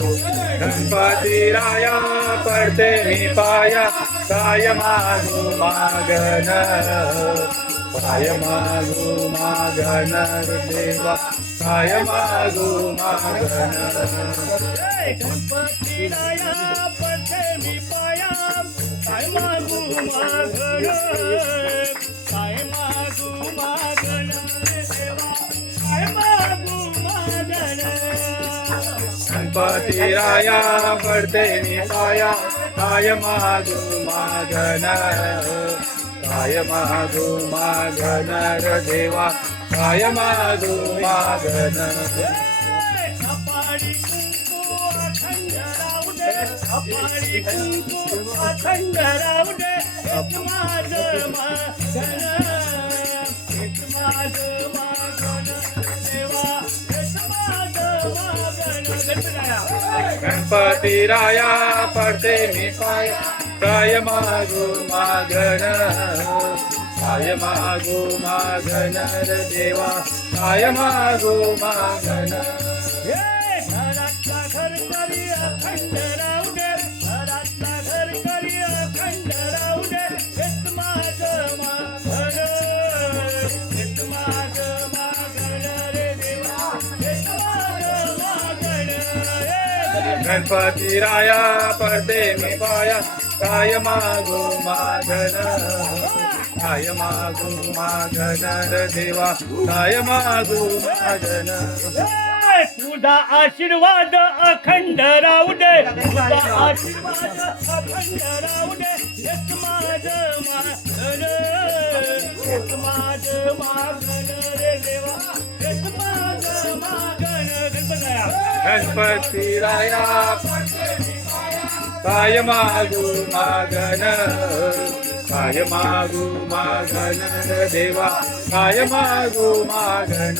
गणपती राया पडते मी पाया, काय मागू मागन, काय मागू मागन देवा, काय मागू मागन. गणपती राया पडते मी पाया, काय मागू मागन, काय मागू मागन देवा, काय मागू मागन. गणपती राया पडते मी पाया, काय मागू मागन, काय मागू मागन देवा, काय मागू मागन. कपाळी कुंकू अखंड राहू दे, कपाळी कुंकू अखंड राहू दे, एक माझं मागन, एक माझं मागन देवा, एक माझं मागन. गणपती राया पडते मी पाया, काय मागू मागन, काय मागू मागन देवा, काय मागू मागन. घरातला घर करी अखंड राहू दे, घरातला घर करी अखंड राहू दे, एक माझं मागन, एक माझं मागन रे देवा, एक माझं मागन. गणपती राया पडते मी पाया, काय मागू मागन, काय मागू मागन देवा, काय मागू मागन. तुझा आशीर्वाद अखंड राहू दे, तुझा आशीर्वाद अखंड राहू दे, एक माझं मागन, एक माझं मागन रे देवा, एक माझं मागन. गणपती राया काय मागू मागन, काय मागू मागन देवा, काय मागू मागन.